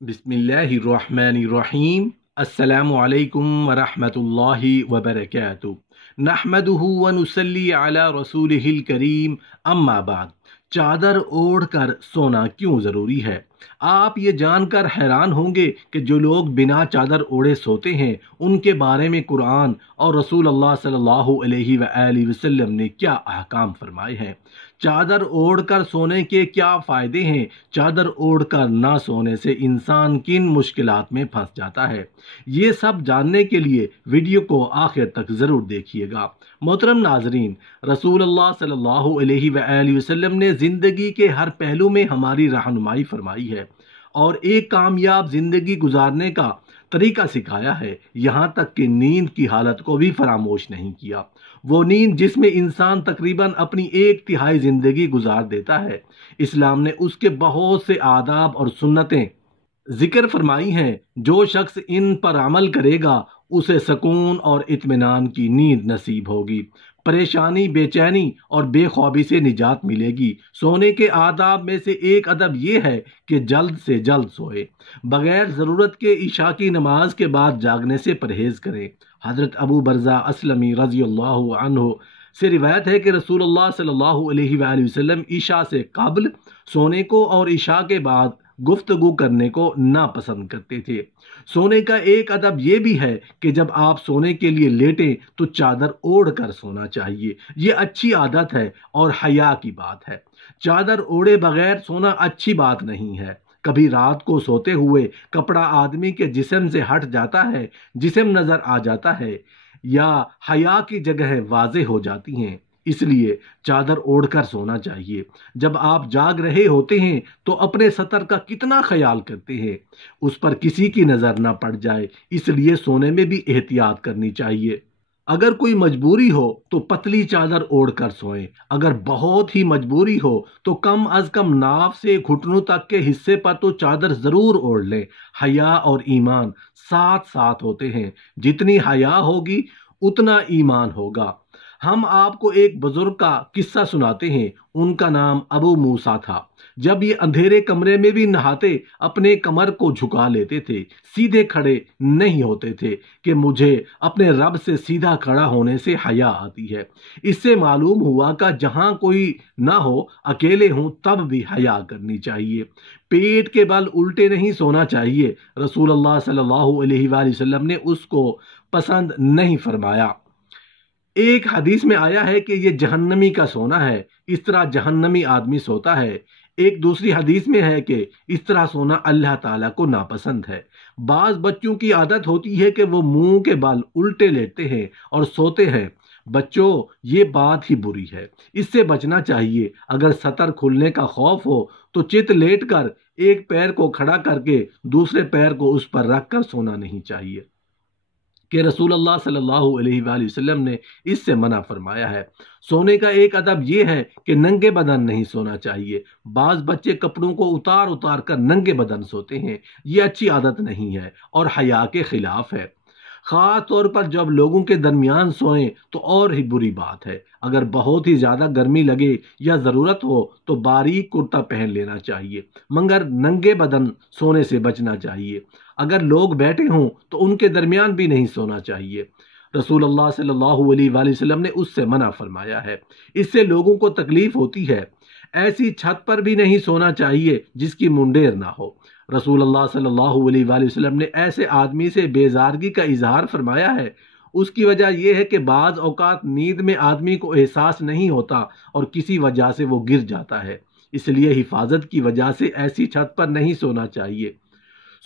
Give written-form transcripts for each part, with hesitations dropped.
बिस्मिल्लाहिर्रहमानिर्रहीम। अस्सलामु अलैकुम वरहमतुल्लाहि वबरकातुहू। नहमदुहु व नुसल्ली अला रसूलिहिल करीम, अम्मा बाद। चादर ओढ़ कर सोना क्यों ज़रूरी है? आप ये जानकर हैरान होंगे कि जो लोग बिना चादर ओढ़े सोते हैं उनके बारे में कुरान और रसूल अल्लाह सल्लल्लाहु अलैहि वसल्लम ने क्या अहकाम फरमाए हैं। चादर ओढ़कर सोने के क्या फ़ायदे हैं? चादर ओढ़कर ना सोने से इंसान किन मुश्किलात में फंस जाता है? ये सब जानने के लिए वीडियो को आखिर तक ज़रूर देखिएगा। मोहतरम नाजरीन, रसूल अल्लाह सल्लल्लाहु अलैहि वसल्लम ने ज़िंदगी के हर पहलू में हमारी रहनुमाई फरमाई है और एक कामयाब ज़िंदगी गुजारने का तरीका सिखाया है। यहाँ तक कि नींद की हालत को भी फरामोश नहीं किया, वो नींद जिसमें इंसान तकरीबन अपनी 1/3 ज़िंदगी गुजार देता है। इस्लाम ने उसके बहुत से आदाब और सुन्नतें जिक्र फरमाई हैं। जो शख्स इन पर अमल करेगा उसे सुकून और इत्मीनान की नींद नसीब होगी, परेशानी, बेचैनी और बेख्वाबी से निजात मिलेगी। सोने के आदाब में से एक अदब यह है कि जल्द से जल्द सोए। बगैर ज़रूरत के इशा की नमाज के बाद जागने से परहेज करें। हज़रत अबू बरज़ा अस्लमी रज़ियल्लाहु अन्हु से रिवायत है कि रसूलुल्लाह सल्लल्लाहु अलैहि वसल्लम इशा से कब्ल सोने को और इशा के बाद गुफ्तगू करने को नापसंद करते थे। सोने का एक अदब ये भी है कि जब आप सोने के लिए लेटें तो चादर ओढ़ कर सोना चाहिए। ये अच्छी आदत है और हया की बात है। चादर ओढ़े बगैर सोना अच्छी बात नहीं है। कभी रात को सोते हुए कपड़ा आदमी के जिस्म से हट जाता है, जिस्म नजर आ जाता है या हया की जगह वाज़े हो जाती हैं, इसलिए चादर ओढ़कर सोना चाहिए। जब आप जाग रहे होते हैं तो अपने सतर का कितना ख्याल करते हैं, उस पर किसी की नज़र ना पड़ जाए, इसलिए सोने में भी एहतियात करनी चाहिए। अगर कोई मजबूरी हो तो पतली चादर ओढ़कर सोएं। अगर बहुत ही मजबूरी हो तो कम अज कम नाफ से घुटनों तक के हिस्से पर तो चादर ज़रूर ओढ़ लें। हया और ईमान साथ साथ होते हैं। जितनी हया होगी उतना ईमान होगा। हम आपको एक बुजुर्ग का किस्सा सुनाते हैं। उनका नाम अबू मूसा था। जब ये अंधेरे कमरे में भी नहाते अपने कमर को झुका लेते थे, सीधे खड़े नहीं होते थे कि मुझे अपने रब से सीधा खड़ा होने से हया आती है। इससे मालूम हुआ कि जहाँ कोई ना हो, अकेले हूँ, तब भी हया करनी चाहिए। पेट के बल उल्टे नहीं सोना चाहिए। रसूलुल्लाह सल्लल्लाहु अलैहि वसल्लम ने उसको पसंद नहीं फरमाया। एक हदीस में आया है कि ये जहन्नमी का सोना है, इस तरह जहन्नमी आदमी सोता है। एक दूसरी हदीस में है कि इस तरह सोना अल्लाह ताला को नापसंद है। बाज बच्चों की आदत होती है कि वो मुंह के बल उल्टे लेटते हैं और सोते हैं। बच्चों, ये बात ही बुरी है, इससे बचना चाहिए। अगर सतर खुलने का खौफ हो तो चित लेट कर एक पैर को खड़ा करके दूसरे पैर को उस पर रख कर सोना नहीं चाहिए कि रसूलुल्लाह सल्लल्लाहु अलैहि वसल्लम ने इससे मना फरमाया है। सोने का एक अदब यह है कि नंगे बदन नहीं सोना चाहिए। बाज बच्चे कपड़ों को उतार उतार कर नंगे बदन सोते हैं, ये अच्छी आदत नहीं है और हया के खिलाफ है। खास तौर पर जब लोगों के दरमियान सोएं तो और ही बुरी बात है। अगर बहुत ही ज़्यादा गर्मी लगे या ज़रूरत हो तो बारीक कुर्ता पहन लेना चाहिए, मगर नंगे बदन सोने से बचना चाहिए। अगर लोग बैठे हों तो उनके दरमियान भी नहीं सोना चाहिए। रसूलुल्लाह सल्लल्लाहु अलैहि वसल्लम ने उससे मना फरमाया है। इससे लोगों को तकलीफ होती है। ऐसी छत पर भी नहीं सोना चाहिए जिसकी मुंडेर ना हो। रसूलुल्लाह सल्लल्लाहु अलैहि वसल्लम ने ऐसे आदमी से बेजारगी का इजहार फरमाया है। उसकी वजह यह है कि बाज़ औकात नींद में आदमी को एहसास नहीं होता और किसी वजह से वो गिर जाता है, इसलिए हिफाजत की वजह से ऐसी छत पर नहीं सोना चाहिए।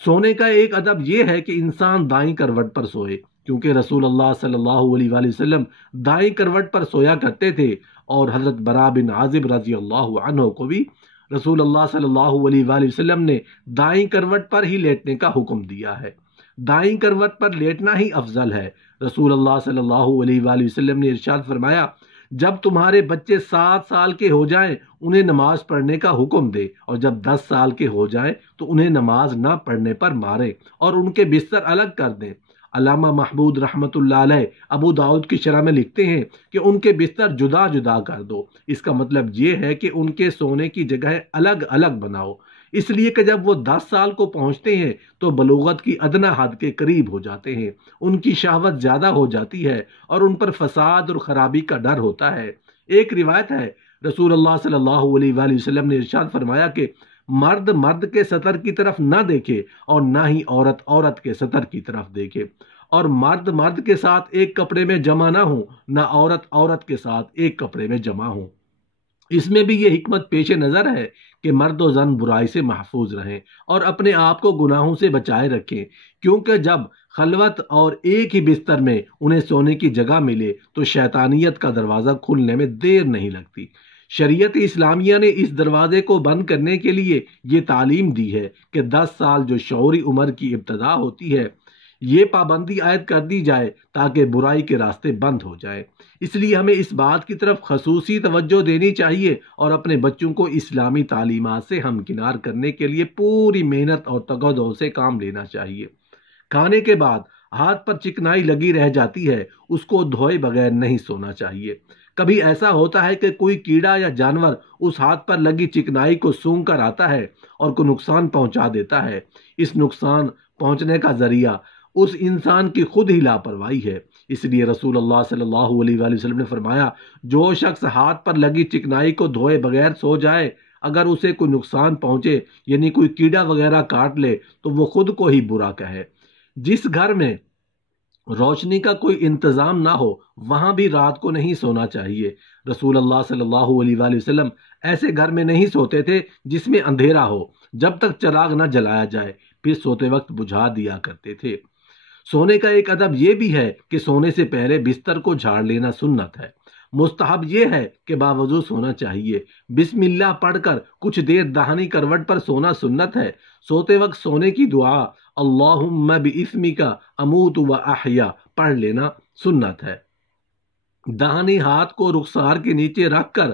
सोने का एक अदब यह है कि इंसान दाईं करवट पर सोए, क्योंकि रसूलुल्लाह सल्लल्लाहु अलैहि वसल्लम दाईं करवट पर सोया करते थे और हज़रत बरा बिन आज़िब रज़ियल्लाहु अन्हु को भी रसूलुल्लाह सल्लल्लाहु अलैहि वसल्लम ने दाईं करवट पर ही लेटने का हुक्म दिया है। दाईं करवट पर लेटना ही अफजल है। रसूलुल्लाह सल्लल्लाहु अलैहि वसल्लम ने इरशाद फरमाया, जब तुम्हारे बच्चे 7 साल के हो जाएं उन्हें नमाज पढ़ने का हुक्म दे, और जब 10 साल के हो जाएं तो उन्हें नमाज ना पढ़ने पर मारे और उनके बिस्तर अलग कर दें। अल्लामा महमूद रहमतुल्लाह अलैह अबू दाऊद की शरह में लिखते हैं कि उनके बिस्तर जुदा जुदा कर दो। इसका मतलब ये है कि उनके सोने की जगह अलग अलग बनाओ। اس لیے کہ جب وہ 10 سال کو پہنچتے ہیں تو بلوغت کی ادنا حد کے قریب ہو جاتے ہیں، ان کی شہوت زیادہ ہو جاتی ہے اور ان پر فساد اور خرابی کا ڈر ہوتا ہے۔ ایک روایت ہے، رسول اللہ صلی اللہ علیہ وآلہ وسلم نے ارشاد فرمایا کہ مرد مرد کے سطر کی طرف نہ دیکھے اور نہ ہی عورت عورت کے سطر کی طرف دیکھے، اور مرد مرد کے ساتھ ایک کپڑے میں جمع نہ ہو، نہ عورت عورت کے ساتھ ایک کپڑے میں جمع ہو۔ اس میں بھی یہ حکمت پیش نظر ہے کہ مرد و زن برائی سے محفوظ رہیں اور اپنے آپ کو گناہوں سے بچائے رکھیں، کیونکہ جب خلوت اور ایک ہی بستر میں انہیں سونے کی جگہ ملے تو شیطانیت کا دروازہ کھلنے میں دیر نہیں لگتی۔ شریعت اسلامیہ نے اس دروازے کو بند کرنے کے لیے یہ تعلیم دی ہے کہ 10 سال جو شعوری عمر کی ابتدا ہوتی ہے، یہ پابندی عائد کر دی جائے تاکہ برائی کے راستے بند ہو جائے۔ اس لیے ہمیں اس بات کی طرف خصوصی توجہ دینی چاہیے اور اپنے بچوں کو اسلامی تعلیمات سے ہمکنار کرنے کے لیے پوری محنت اور تگودو سے کام لینا چاہیے۔ کھانے کے بعد ہاتھ پر چکنائی لگی رہ جاتی ہے، اس کو دھوئے بغیر نہیں سونا چاہیے۔ کبھی ایسا ہوتا ہے کہ کوئی کیڑا یا جانور اس ہاتھ پر لگی چکنائی کو سونگھ کر آتا ہے اور کو نقصان پہنچا دیتا ہے۔ اس نقصان پہنچنے کا ذریعہ اس انسان کی خود ہی لاپرواہی ہے۔ اس لیے رسول اللہ صلی اللہ علیہ وآلہ وسلم نے فرمایا، جو شخص ہاتھ پر لگی چکنائی کو دھوئے بغیر سو جائے، اگر اسے کوئی نقصان پہنچے یعنی کوئی کیڑا وغیرہ کاٹ لے تو وہ خود کو ہی برا کہے۔ جس گھر میں روشنی کا کوئی انتظام نہ ہو وہاں بھی رات کو نہیں سونا چاہیے۔ رسول اللہ صلی اللہ علیہ وآلہ وسلم ایسے گھر میں نہیں سوتے تھے جس میں اندھیرا ہو، جب تک چراغ نہ جلایا جائے، پھر سوتے وقت بجھا دیا کرتے تھے۔ سونے کا ایک ادب یہ بھی ہے کہ سونے سے پہلے بستر کو جھاڑ لینا سنت ہے۔ مستحب یہ ہے کہ باوضو سونا چاہیے۔ بسم اللہ پڑھ کر کچھ دیر داہنی کروٹ پر سونا سنت ہے۔ سوتے وقت سونے کی دعا اللہم باسمک اموت و احیا پڑھ لینا سنت ہے۔ داہنی ہاتھ کو رخسار کے نیچے رکھ کر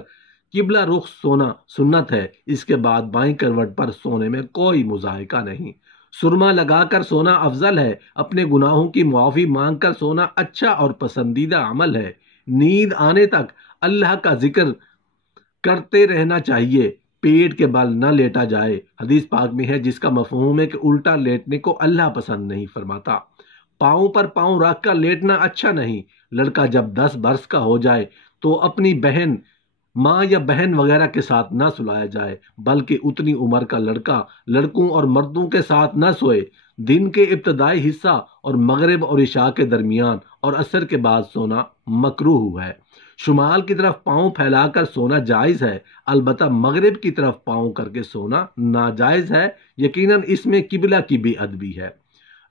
قبلہ رخ سونا سنت ہے۔ اس کے بعد بائیں کروٹ پر سونے میں کوئی مذائقہ نہیں۔ سرما لگا کر سونا افضل ہے۔ اپنے گناہوں کی معافی مانگ کر سونا اچھا اور پسندیدہ عمل ہے۔ نیند آنے تک اللہ کا ذکر کرتے رہنا چاہیے۔ پیٹ کے بل نہ لیٹا جائے۔ حدیث پاک میں ہے جس کا مفہوم ہے کہ الٹا لیٹنے کو اللہ پسند نہیں فرماتا۔ پاؤں پر پاؤں رکھ کر لیٹنا اچھا نہیں۔ لڑکا جب 10 برس کا ہو جائے تو اپنی بہن، ماں یا بہن وغیرہ کے ساتھ نہ سلایا جائے، بلکہ اتنی عمر کا لڑکا لڑکوں اور مردوں کے ساتھ نہ سوئے۔ دن کے ابتدائی حصہ اور مغرب اور عشاء کے درمیان اور عصر کے بعد سونا مکروہ ہے۔ شمال کی طرف پاؤں پھیلا کر سونا جائز ہے، البتہ مغرب کی طرف پاؤں کر کے سونا ناجائز ہے۔ یقیناً اس میں قبلہ کی بے ادبی ہے۔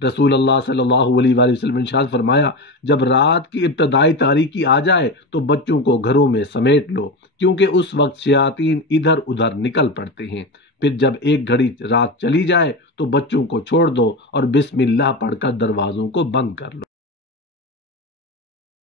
رسول اللہ صلی اللہ علیہ وآلہ وسلم نے ارشاد فرمایا، جب رات کی ابتدائی تاریکی آ جائے تو بچوں کو گھروں میں سمیٹ لو، کیونکہ اس وقت شیاطین ادھر ادھر نکل پڑتے ہیں۔ پھر جب ایک گھڑی رات چلی جائے تو بچوں کو چھوڑ دو اور بسم اللہ پڑھ کر دروازوں کو بند کر لو۔